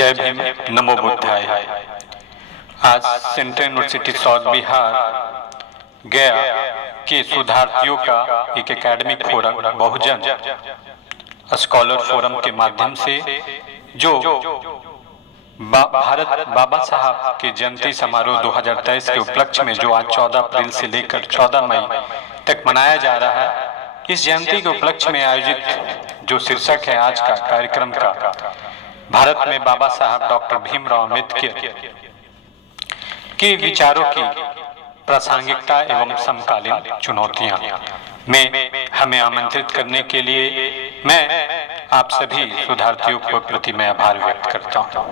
जय भीम, नमो बुद्धाय। आज central university south Bihar गया के शोधार्थियों का एक एकेडमिक फोरम बहुजन स्कॉलर फोरम के माध्यम से जो भारत बाबा साहब के जयंती समारोह 2023 के उपलक्ष्य में जो आज 14 अप्रैल से लेकर 14 मई तक मनाया जा रहा है, इस जयंती के उपलक्ष्य में आयोजित जो शीर्षक है आज का कार्यक्रम का, भारत में बाबा साहब डॉक्टर भीमराव अम्बेडकर के विचारों की प्रासंगिकता एवं समकालीन चुनौतियां में हमें आमंत्रित करने के लिए मैं आप सभी शोधार्थियों को प्रति मैं आभार व्यक्त करता हूं।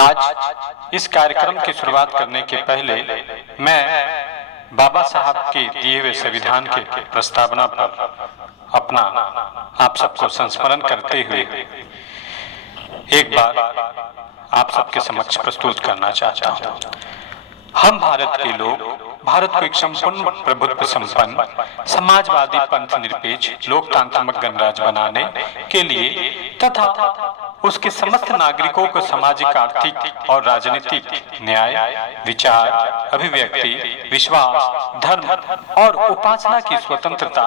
आज इस कार्यक्रम की शुरुआत करने के पहले मैं बाबा साहब के दिए हुए संविधान के प्रस्तावना पर अपना आप सबको संस्मरण करते हुए एक बार आप सबके समक्ष प्रस्तुत करना चाहता हूं। हम भारत के लोग भारत को एक संपूर्ण प्रभुत्व संपन्न समाजवादी पंथ निरपेक्ष लोकतांत्रिक गणराज्य बनाने के लिए तथा उसके समस्त नागरिकों को सामाजिक, आर्थिक और राजनीतिक न्याय, विचार, अभिव्यक्ति, विश्वास, धर्म और उपासना की स्वतंत्रता,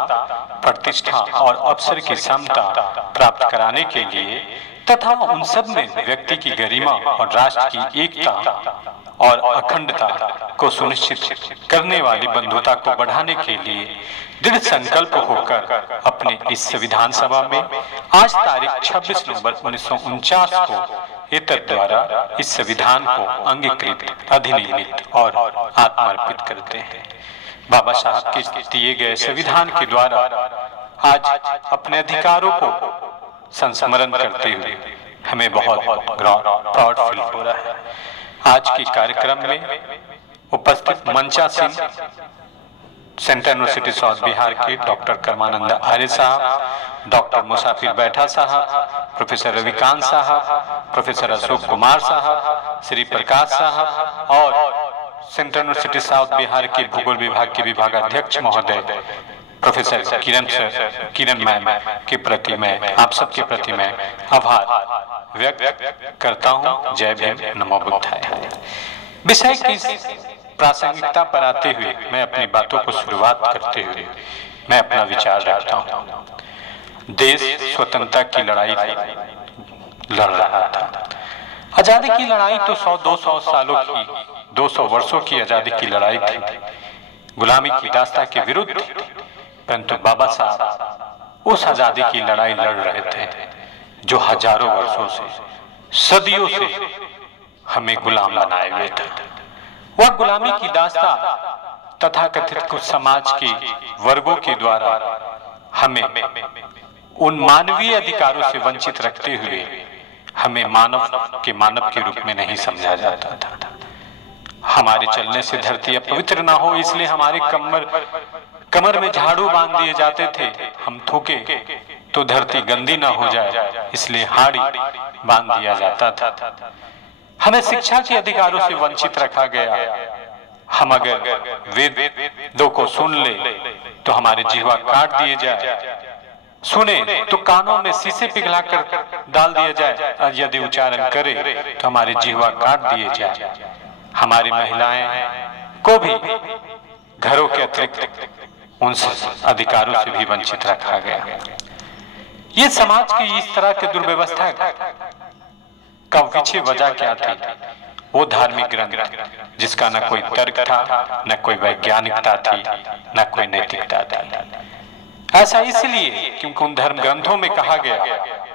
प्रतिष्ठा और अवसर की समता प्राप्त कराने के लिए तथा उन सब में व्यक्ति की गरिमा और राष्ट्र की एकता और अखंडता को सुनिश्चित करने वाली बंधुता को बढ़ाने के लिए दृढ़ संकल्प होकर अपने इस संविधान सभा में आज तारीख 26 नवंबर 1949 को इतर द्वारा इस संविधान को अंगीकृत, अधिनियमित और आत्मर्पित करते हैं। बाबा साहब के दिए गए संविधान के द्वारा आज अपने अधिकारों को संस्मरण करते हुए हमें बहुत प्राउड फील हो रहा है। आज के कार्यक्रम में उपस्थित मंचा सिंह सेंट्रल यूनिवर्सिटी साउथ बिहार के डॉक्टर कर्मानंद आर्य साहब, डॉक्टर मुसाफिर बैठा साहब, प्रोफेसर रविकांत साहब, प्रोफेसर अशोक कुमार साहब, श्री प्रकाश साहब और सेंट्रल यूनिवर्सिटी साउथ बिहार के भूगोल विभाग के विभागाध्यक्ष महोदय प्रोफेसर किरण मैम के प्रति मैं आप सबके प्रति मैं आभार व्यक्त करता हूं। जय भीम, नमो बुद्धाय। विषय की प्रासंगिकता पर आते हुए मैं अपनी बातों को शुरुआत करते हुए मैं अपना विचार रखता हूं। देश स्वतंत्रता की लड़ाई लड़ रहा था। आजादी की लड़ाई तो 100-200 सालों की 200 वर्षों की आजादी की लड़ाई थी, गुलामी की दास्ता के विरुद्ध, परंतु बाबा साहब उस आजादी की लड़ाई लड़ रहे थे जो हजारों वर्षों से, सदियों से हमें गुलाम बनाए हुए थे। वह गुलामी की दास्ता तथाकथित कुछ समाज के वर्गों के द्वारा हमें उन मानवीय अधिकारों से वंचित रखते हुए हमें मानव के रूप में नहीं समझा जाता था। हमारे चलने से धरती अपवित्र ना हो इसलिए हमारे कमर में झाड़ू बांध दिए जाते थे। हम थूके तो धरती गंदी ना हो जाए इसलिए हाड़ी बांध दिया जाता था। हमें शिक्षा के अधिकारों से वंचित रखा गया। हम अगर वेदों को सुन ले तो हमारे जीवा काट दिए जाए, सुने तो कानों में शीशे पिघलाकर डाल दिया जाए और यदि उच्चारण करे तो हमारे जीवा काट दिए जाए। हमारी महिलाएं को भी घरों के अतिरिक्त उन अधिकारों से भी वंचित रखा गया। ये समाज की इस तरह की दुर्व्यवस्था का पीछे वजह क्या थी? वो धार्मिक ग्रंथ जिसका न कोई तर्क था, न कोई वैज्ञानिकता थी, न कोई नैतिकता थी। ऐसा इसलिए क्योंकि उन धर्म ग्रंथों में कहा गया,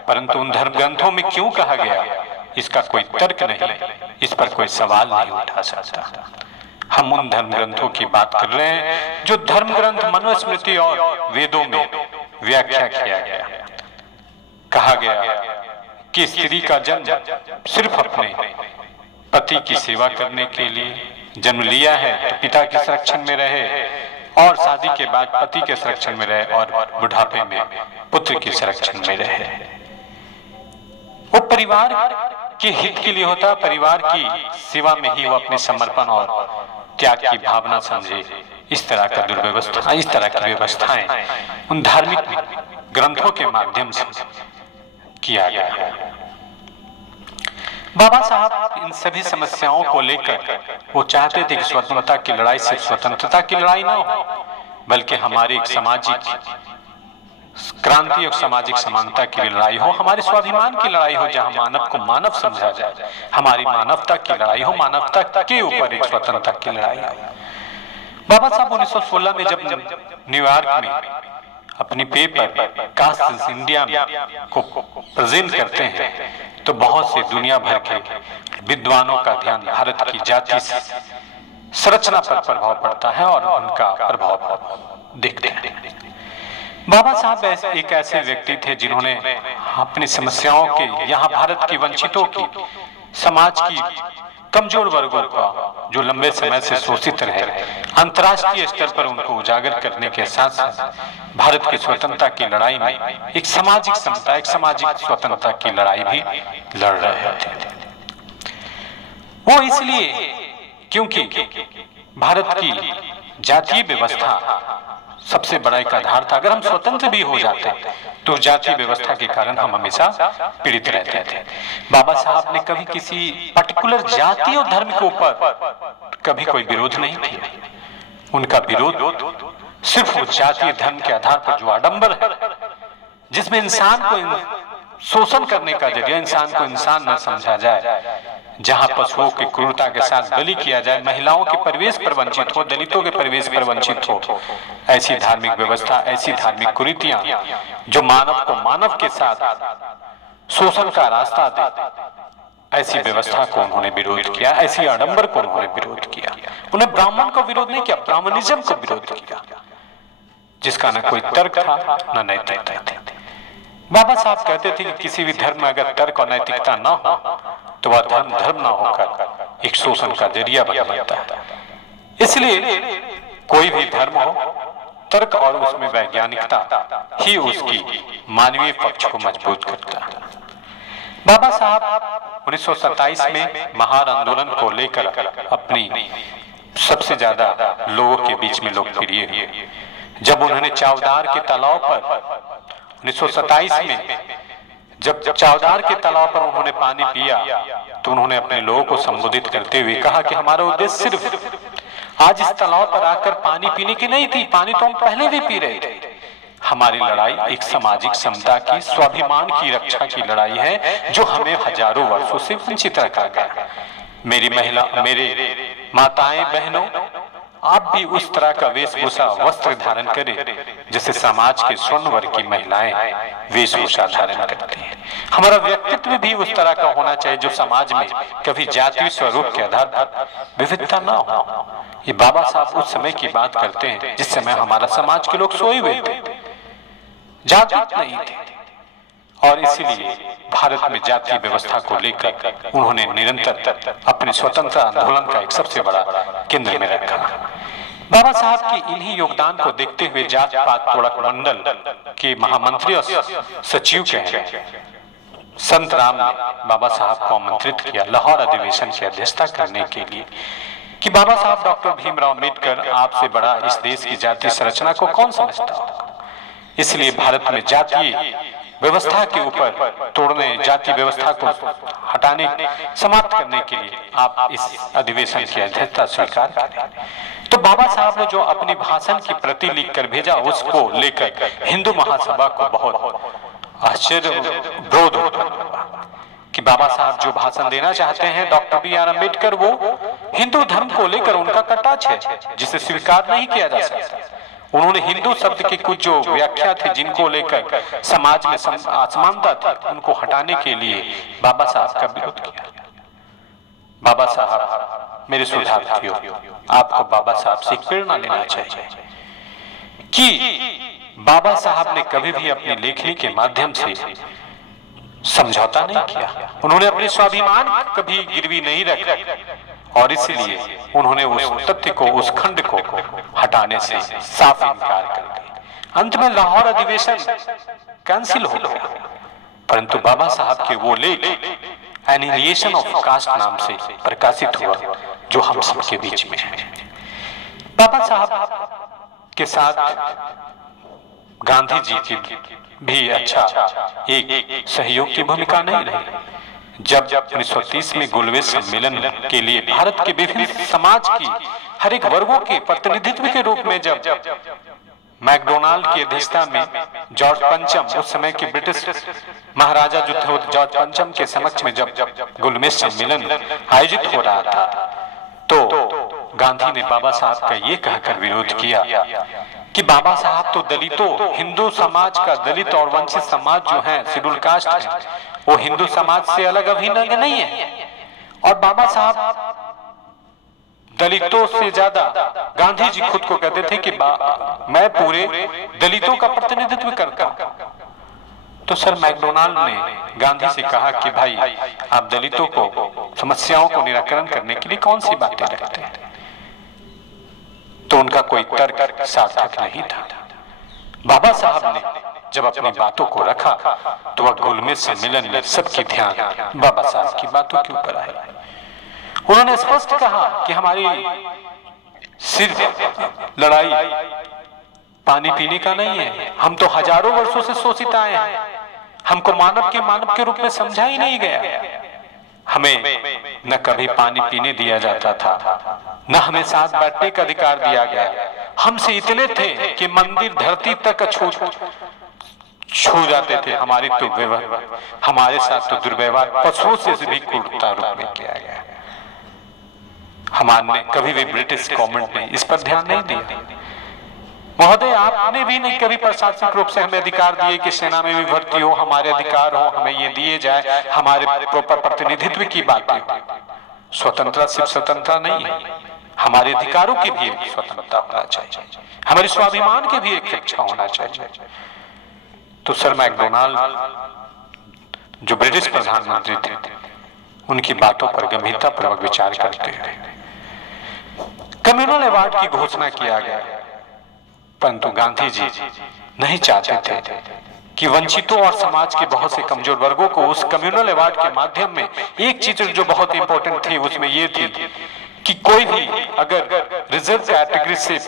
परंतु उन धर्म ग्रंथों में क्यों कहा गया इसका कोई तर्क नहीं, इस पर कोई सवाल नहीं उठा सकता। हम उन धर्म ग्रंथों की बात कर रहे हैं जो धर्म ग्रंथ मनुस्मृति और वेदों में व्याख्या किया गया। कहा गया कि स्त्री का जन्म सिर्फ अपने पति की सेवा करने के लिए जन्म लिया है तो पिता के संरक्षण में रहे और शादी के बाद पति के संरक्षण में रहे और बुढ़ापे में पुत्र के संरक्षण में रहे। वो परिवार के हित के लिए होता, परिवार की सेवा में ही वो अपने समर्पण और त्याग की भावना समझे। इस तरह का दुर्व्यवस्था, इस तरह की व्यवस्थाएं उन धार्मिक ग्रंथों के माध्यम से किया गया। बाबा साहब इन सभी समस्याओं को लेकर वो चाहते थे कि स्वतंत्रता की लड़ाई सिर्फ स्वतंत्रता की लड़ाई ना हो, बल्कि हमारी एक सामाजिक क्रांति और सामाजिक समानता की लड़ाई हो, हमारे स्वाभिमान की लड़ाई हो, जहां मानव को मानव समझा जाए, हमारी मानवता की लड़ाई हो, मानवता के ऊपर एक स्वतंत्रता की लड़ाई हो। बाबा साहब 1916 में जब न्यूयॉर्क में अपनी पेपर कास्ट इंडिया में को प्रेजेंट करते हैं, तो बहुत से दुनिया भर के विद्वानों का ध्यान भारत की जाति संरचना पर प्रभाव पड़ता है और उनका प्रभाव देखते हैं। बाबा साहब एक ऐसे व्यक्ति थे जिन्होंने अपनी समस्याओं के, यहाँ भारत की वंचितों की, समाज की कमजोर वर्गों का, जो लंबे समय से शोषित रहे, अंतर्राष्ट्रीय स्तर पर उनको उजागर करने के साथ साथ भारत की स्वतंत्रता की लड़ाई में एक सामाजिक समता, एक सामाजिक स्वतंत्रता की लड़ाई भी लड़ रहे थे। वो इसलिए क्योंकि भारत की जातीय व्यवस्था सबसे बड़ा एक आधार था। अगर हम स्वतंत्र भी हो जाते तो जातीय व्यवस्था के कारण हम हमेशा पीड़ित रहते थे। बाबा साहब ने कभी किसी पर्टिकुलर जाति और धर्म के ऊपर कभी कोई विरोध नहीं किया। उनका विरोध सिर्फ उस जातीय धर्म के आधार पर जो आडंबर है, जिसमें इंसान को शोषण करने का जरिया इंसान को इंसान न समझा जाए, जहां पशुओं की क्रूरता के साथ बलि किया जाए, महिलाओं के प्रवेश पर वंचित हो, दलितों के प्रवेश पर वंचित हो, ऐसी धार्मिक व्यवस्था, ऐसी धार्मिक कुरीतियां जो मानव को मानव के साथ शोषण का रास्ता दे, ऐसी व्यवस्था को उन्होंने विरोध किया, ऐसी आडंबर को उन्होंने विरोध किया। उन्हें ब्राह्मण को विरोध नहीं किया, ब्राह्मणिज्म को विरोध किया, जिसका न कोई तर्क था न नैतिकता थी। बाबा साहब कहते थे कि किसी भी धर्म में अगर तर्क और नैतिकता ना हो तो वह धर्म ना होकर एक शोषण का जरिया बन जाता है। इसलिए कोई भी धर्म हो, तर्क और उसमें वैज्ञानिकता ही उसकी मानवीय पक्ष को मजबूत करता है। बाबा साहब 1927 में महार आंदोलन को लेकर अपनी सबसे ज्यादा लोगों के बीच में लोकप्रिय हुए, जब उन्होंने चावदार के तालाब पर 1927 में जब चावदार के तालाब पर उन्होंने पानी पिया, तो उन्होंने अपने लोगों को संबोधित करते हुए कहा कि हमारा उद्देश्य सिर्फ आज इस तालाब पर आकर पानी पीने की नहीं थी, पानी तो हम पहले भी पी रहे थे। हमारी लड़ाई एक सामाजिक समता की, स्वाभिमान की रक्षा की लड़ाई है, जो हमें हजारों वर्षों से वंचित रखा गया। मेरी महिला, मेरे माताएं, बहनों, आप भी उस तरह का वेशभूषा, वस्त्र धारण करें जैसे समाज के स्वर्ण वर्ग की महिलाएं वेशभूषा धारण करती हैं। हमारा व्यक्तित्व भी उस तरह का होना चाहिए जो समाज में कभी जातीय स्वरूप के आधार पर विविधता ना हो। ये बाबा साहब उस समय की बात करते हैं जिस समय हमारा समाज के लोग सोए हुए थे, जागृत नहीं थे, और इसीलिए भारत में जातीय व्यवस्था को लेकर उन्होंने निरंतर अपने स्वतंत्रता आंदोलन का एक सबसे बड़ा केंद्र में रखा। बाबा साहब के इन्हीं योगदान को देखते हुए जात पात तोड़क मंडल के महामंत्री और सचिव के संत राम ने बाबा साहब को आमंत्रित किया लाहौर अधिवेशन की अध्यक्षता करने के लिए कि बाबा साहब, डॉक्टर भीमराव अम्बेडकर आपसे बड़ा इस देश की जातीय संरचना को कौन समझता होगा। इसलिए भारत में जातीय व्यवस्था के ऊपर तोड़ने, जाति व्यवस्था को हटाने, समाप्त करने के लिए आप इस अधिवेशन की अध्यक्षता स्वीकार करें। तो बाबा साहब ने जो अपनी भाषण की प्रति लिखकर भेजा, उसको लेकर हिंदू महासभा को बहुत आश्चर्य, विरोध उत्पन्न हुआ कि बाबा साहब जो भाषण देना चाहते हैं डॉक्टर बी.आर. अम्बेडकर, वो हिंदू धर्म को लेकर उनका कटाक्ष है जिसे स्वीकार नहीं किया जा सकता। उन्होंने हिंदू शब्द की कुछ जो व्याख्या थी, जिनको लेकर समाज में असमानता थी, उनको हटाने के लिए बाबा साहब का विरोध किया। बाबा साहब, मेरे सुधार्थियों, आपको बाबा साहब से प्रेरणा लेना चाहिए कि बाबा साहब ने कभी भी अपनी लेखनी के माध्यम से समझौता नहीं किया। उन्होंने अपने स्वाभिमान कभी गिरवी नहीं रखा, और इसलिए उन्होंने उस तथ्य को, उस खंड को हटाने से साफ इनकार कर दिया। अंत में लाहौर अधिवेशन कैंसिल हो गया, परंतु बाबा साहब के वो लेख एनिहिलेशन ऑफ कास्ट नाम से प्रकाशित हुआ, जो हम सबके बीच में है। बाबा साहब के साथ गांधी जी की भी अच्छा एक सहयोग की भूमिका नहीं रही। जब 1930 में गोलमेज सम्मेलन के लिए भारत के विभिन्न समाज की हर एक वर्गों के प्रतिनिधित्व के रूप में जब मैकडोनाल्ड की अध्यक्षता में जॉर्ज पंचम, उस समय के ब्रिटिश महाराजा जो थे जॉर्ज पंचम के समक्ष में जब गोलमेज सम्मेलन आयोजित हो रहा था, तो गांधी ने बाबा साहब का ये कहकर विरोध किया कि बाबा साहब तो दलितों, हिंदू समाज का दलित और वंचित समाज जो है, शेड्यूल कास्ट है, वो हिंदू समाज से अलग अभिन्न नहीं है। और बाबा साहब दलितों से ज्यादा, गांधी जी खुद को कहते थे कि मैं पूरे दलितों का प्रतिनिधित्व करता हूं। तो सर मैकडोनाल्ड ने गांधी से कहा कि भाई आप दलितों को समस्याओं को निराकरण करने के लिए कौन सी बातें रखते हैं? तो उनका कोई तर्क सार्थक नहीं था। बाबा साहब ने जब अपनी बातों को रखा तो वह गोलमेज सम्मेलन में सबकी ध्यान बाबा साहब की बातों के ऊपर आया। उन्होंने स्पष्ट कहा कि हमारी सिर्फ लड़ाई पानी पीने का नहीं है, हम तो हजारों वर्षों से शोषित आए हैं, हमको मानव के रूप में समझा ही नहीं गया। हमें न कभी पानी पीने दिया जाता था, न हमें साथ बैठने का अधिकार दिया गया। हमसे इतने थे कि मंदिर धरती तक छू जाते थे। हमारे साथ तो दुर्व्यवहार पशुओं से भी क्रूरता रूप में किया गया। हमारे कभी भी ब्रिटिश गवर्नमेंट ने इस पर ध्यान नहीं दिया। महोदय, आपने भी नहीं कभी प्रशासनिक रूप से हमें अधिकार दिए कि सेना में भी भर्ती हो, हमारे अधिकार हो, हमें ये दिए जाए, हमारे प्रॉपर प्रतिनिधित्व की बातें हो। स्वतंत्रता सिर्फ स्वतंत्रता नहीं है, हमारे अधिकारों की भी एक स्वतंत्रता होना चाहिए, हमारे स्वाभिमान के भी एक रक्षा होना चाहिए। तो सर मैकडोनाल्ड जो ब्रिटिश प्रधानमंत्री थे, उनकी बातों पर गंभीरतापूर्वक विचार करते हुए कम्युनल अवार्ड की घोषणा किया गया। परंतु गांधी जी नहीं चाहते थे कि वंचितों और समाज के बहुत से कमजोर वर्गों को उस कम्युनल अवार्ड के माध्यम में एक चीज जो बहुत इंपॉर्टेंट थी, उसमें यह थी कि कोई भी अगर रिजर्व कैटेगरी से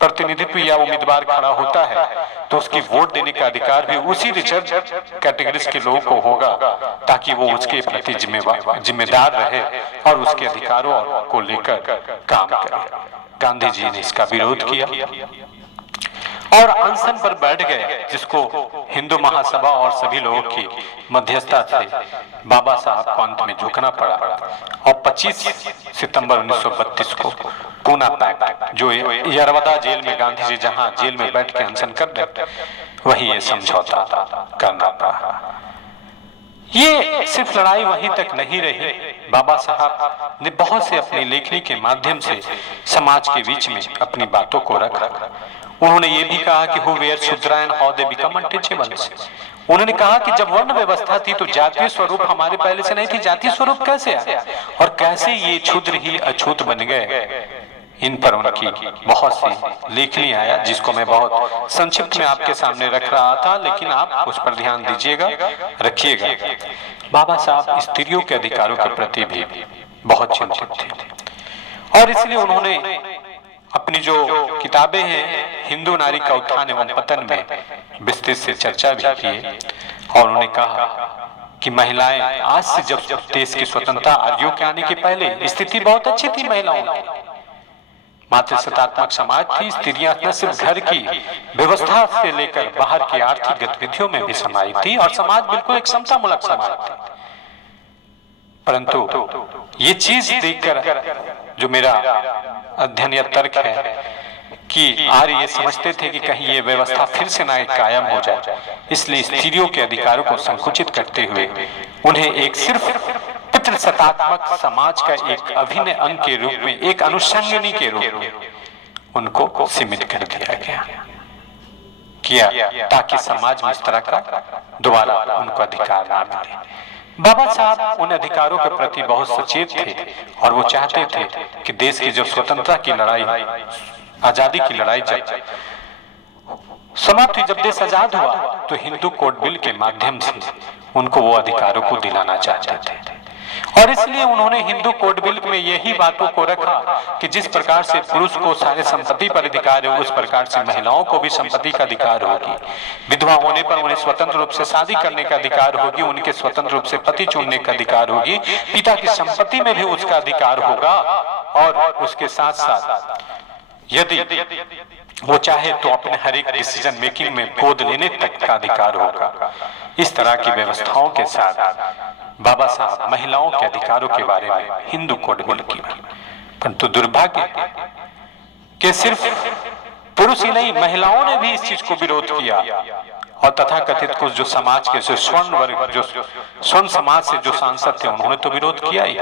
प्रतिनिधित्व या उम्मीदवार खड़ा होता है तो उसकी वोट देने का अधिकार भी उसी रिजर्व कैटेगरीज के लोगों को होगा, ताकि वो उसके प्रति जिम्मेदार रहे और उसके अधिकारों को लेकर काम करे। गांधी जी ने इसका विरोध किया और अनशन पर बैठ गए, जिसको हिंदू महासभा और सभी लोगों की मध्यस्थता से बाबा साहब को अंत में झुकना पड़ा। और 25 सितंबर 1932 को पूना पैक्ट, जो यरवदा जेल में गांधी जी जहां जेल में बैठ के अनशन कर रहे, वही ये समझौता करना पड़ा। ये सिर्फ लड़ाई वहीं तक नहीं रही, बाबा साहब ने बहुत से अपनी लेखनी के माध्यम से समाज के बीच में अपनी बातों को रखा। उन्होंने ये भी कहा कि who were Shudra and how they become untouchables। उन्होंने कहा कि जब वर्ण व्यवस्था थी तो जातीय स्वरूप हमारे पहले से नहीं थी, जातीय स्वरूप कैसे आया और कैसे ये क्षुद्र ही अछूत बन गए। इन पर उनकी बहुत सी लेखनी आया, जिसको मैं बहुत संक्षिप्त में आपके सामने रख रहा था, लेकिन आप उस पर ध्यान दीजिएगा, रखिएगा। बाबा साहब स्त्रियों के अधिकारों के प्रति भी बहुत चिंतित थे और इसलिए उन्होंने अपनी जो किताबें हैं हिंदू नारी का उत्थान एवं पतन में विस्तृत से चर्चा भी की और उन्होंने कहा कि महिलाएं आज से जब देश की स्वतंत्रता आर्यों के आने के पहले स्थिति बहुत अच्छी थी, महिलाओं की मातृसत्तात्मक समाज थी, स्त्रियां न सिर्फ घर की व्यवस्था से लेकर बाहर की आर्थिक गतिविधियों में भी समाई थी और समाज बिल्कुल एक समतामूलक समाज थी। परंतु ये चीज देखकर जो मेरा अध्ययन या तर्क है कि आर्य ये समझते थे कि कहीं ये व्यवस्था फिर से ना कायम हो जाए, इसलिए स्त्रियों के अधिकारों को संकुचित करते हुए उन्हें एक सिर्फ पितृसत्तात्मक समाज का एक अभिन्न अंग के रूप में, एक अनुषंगिनी के रूप में उनको सीमित कर दिया गया ताकि समाज में इस तरह का दोबारा उनको अधिकार ना मिले। बाबा साहब उन अधिकारों के प्रति बहुत सचेत थे और वो चाहते थे कि देश की जब स्वतंत्रता की लड़ाई, आजादी की लड़ाई जब समाप्त हुई, जब देश आजाद हुआ, तो हिंदू कोड बिल के माध्यम से उनको वो अधिकारों को दिलाना चाहते थे। और इसलिए उन्होंने हिंदू कोड बिल में यही बातों को रखा कि जिस प्रकार से पुरुष को सारे संपत्ति पर अधिकार है, उस प्रकार से महिलाओं को भी संपत्ति का अधिकार होगी। विधवा होने पर उन्हें स्वतंत्र रूप से शादी करने का अधिकार होगी, उनके स्वतंत्र रूप से पति चुनने का अधिकार होगी, पिता की संपत्ति में भी उसका अधिकार होगा, और उसके साथ साथ यदि वो चाहे तो अपने हर एक डिसीजन मेकिंग में गोद लेने तक का अधिकार होगा। इस तरह की व्यवस्थाओं के साथ बाबा साहब महिलाओं के अधिकारों के बारे में हिंदू कोड बिल की, परंतु दुर्भाग्य कि सिर्फ पुरुष ही नहीं, महिलाओं ने भी इस चीज को विरोध किया, और तथाकथित कुछ जो समाज के स्वर्ण वर्ग, जो स्वर्ण समाज से जो सांसद थे, उन्होंने तो विरोध किया ही।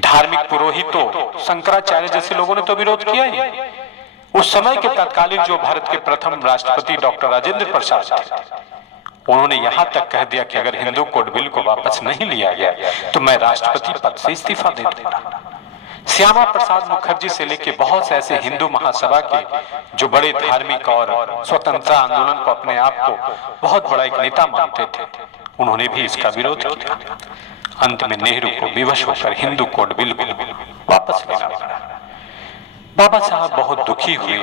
धार्मिक पुरोहितों, शंकराचार्य जैसे लोगों ने तो विरोध किया ही। उस समय के तत्कालीन जो भारत के प्रथम राष्ट्रपति डॉक्टर राजेंद्र प्रसाद थे, उन्होंने यहां तक कह दिया कि अगर हिंदू कोड बिल को वापस नहीं लिया गया तो मैं राष्ट्रपति पद से इस्तीफा दे दूंगा। श्यामा प्रसाद मुखर्जी से लेकर बहुत से ऐसे हिंदू महासभा के जो बड़े धार्मिक और स्वतंत्रता आंदोलन को अपने आप को बहुत बड़ा एक नेता मानते थे, उन्होंने भी इसका विरोध किया। अंत में नेहरू को विवश होकर हिंदू कोड बिल को वापस लेना पड़ा। बाबा साहब बहुत दुखी हुए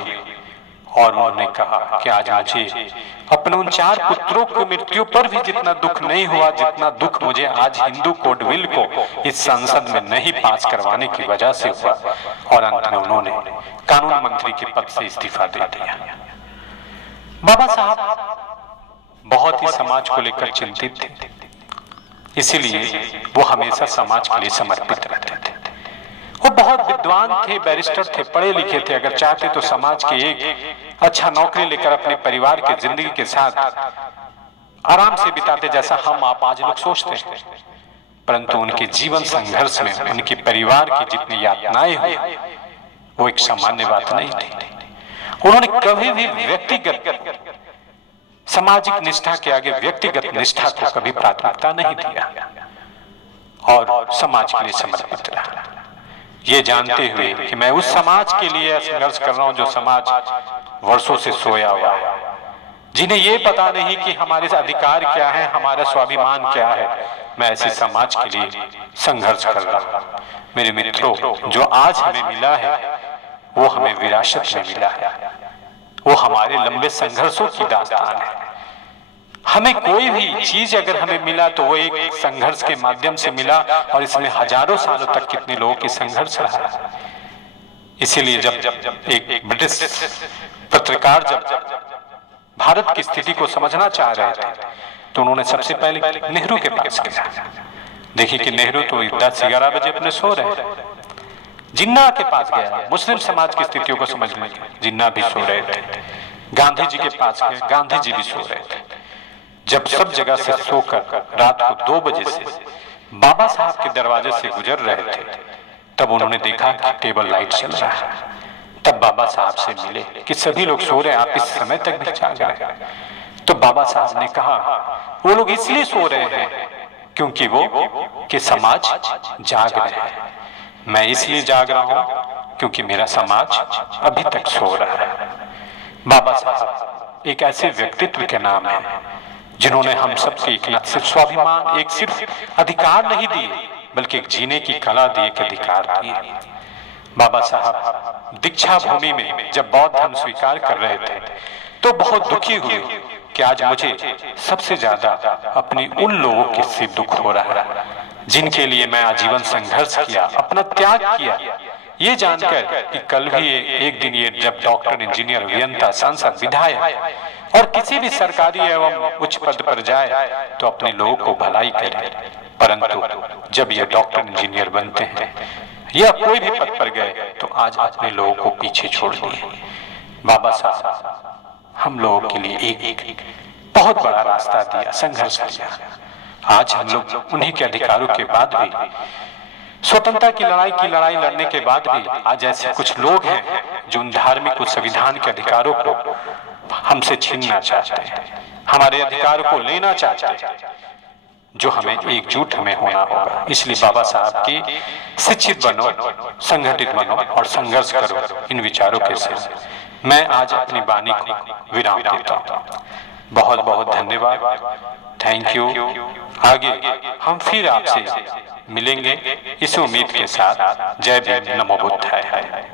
और उन्होंने कहा कि आज मुझे अपने उन 4 पुत्रों की मृत्यु पर भी जितना दुख नहीं हुआ, जितना दुख मुझे आज हिंदू कोड बिल को इस संसद में नहीं पास करवाने की वजह से हुआ। और अंत में उन्होंने कानून मंत्री के पद से इस्तीफा दे दिया। बाबा साहब बहुत ही समाज को लेकर चिंतित थे, इसीलिए वो हमेशा समाज के लिए समर्पित रहते थे। वो बहुत विद्वान थे, बैरिस्टर थे, पढ़े लिखे थे। अगर चाहते तो समाज के एक अच्छा नौकरी लेकर अपने परिवार के जिंदगी के साथ आराम से बिताते, जैसा हम आप आज लोग सोचते हैं। परंतु उनके जीवन संघर्ष में उनके परिवार की जितनी यातनाएं हुई, वो एक सामान्य बात नहीं थी। उन्होंने कभी भी व्यक्तिगत सामाजिक निष्ठा के आगे व्यक्तिगत निष्ठा को कभी प्राथमिकता नहीं दिया और समाज के लिए समर्पित रहा, ये जानते हुए कि मैं उस समाज के लिए संघर्ष कर रहा हूं जो समाज वर्षों से सोया हुआ है, जिन्हें ये पता नहीं कि हमारे अधिकार क्या है, हमारा स्वाभिमान क्या है। मैं ऐसे समाज के लिए संघर्ष कर रहा हूं। मेरे मित्रों, जो आज हमें मिला है वो हमें विरासत में मिला है, वो हमारे लंबे संघर्षों की दास्तान है। हमें कोई भी चीज अगर हमें मिला तो वो एक संघर्ष के माध्यम से मिला, और इसमें हजारों सालों तक कितने लोगों की संघर्ष रहा। इसीलिए जब एक ब्रिटिश पत्रकार जब भारत की स्थिति को समझना चाह रहे थे तो उन्होंने सबसे पहले नेहरू के पास गया। देखिए कि नेहरू तो 10-11 बजे अपने सो रहे। जिन्ना के पास गया, मुस्लिम समाज की स्थितियों को समझने, जिन्ना भी सो रहे थे। गांधी जी के पास गए, गांधी जी भी सो रहे थे। जब सब जगह से सोकर रात को 2 बजे से बाबा साहब के दरवाजे से गुजर रहे थे, तब उन्होंने देखा कि टेबल लाइट चल रहा है। तब बाबा साहब से मिले कि सभी लोग सो रहे हैं, आप इस समय तक भी जाग रहे हैं। तो बाबा साहब ने कहा वो लोग इसलिए सो रहे हैं क्योंकि वो कि समाज जाग रहे हैं। मैं इसलिए जाग रहा हूं क्योंकि मेरा समाज अभी तक सो रहा है। बाबा साहब एक ऐसे व्यक्तित्व के नाम है जिन्होंने हम सबके एक न सिर्फ स्वाभिमान, एक सिर्फ अधिकार नहीं दिए, बल्कि एक जीने की कला दी, एक अधिकार दिए। बाबा साहब दीक्षा भूमि में जब बौद्ध धर्म स्वीकार कर रहे थे तो बहुत दुखी हुए कि आज मुझे सबसे ज्यादा अपनी उन लोगों के से दुख हो रहा है जिनके लिए मैं आजीवन संघर्ष किया, अपना त्याग किया, ये जानकर कि कल भी एक दिन ये जब डॉक्टर, इंजीनियर, अभियंता, सांसद, विधायक और किसी भी सरकारी एवं उच्च पद पर जाए तो अपने लोगों को भलाई करे, परंतु जब ये डॉक्टर, इंजीनियर बनते हैं या कोई भी पद पर गए तो आज अपने लोगों को पीछे छोड़ दिए। बाबा साहब हम लोगों के लिए एक बहुत बड़ा रास्ता दिया, संघर्ष किया। आज हम लोग उन्हीं के अधिकारों के बाद भी, स्वतंत्रता की लड़ाई लड़ने के बाद भी आज ऐसे कुछ लोग हैं जो उन धार्मिक, उस संविधान के अधिकारों को हमसे छीनना चाहते हैं, हमारे अधिकार को लेना चाहते हैं, जो हमें एकजुट हमें होना होगा। इसलिए बाबा साहब की शिक्षित बनो, संगठित बनो और संघर्ष करो, इन विचारों के साथ मैं आज अपनी वाणी को विराम देता हूँ। बहुत बहुत धन्यवाद, थैंक यू। आगे हम फिर आपसे मिलेंगे इस उम्मीद के साथ। जय भीम, नमो बुद्धाय।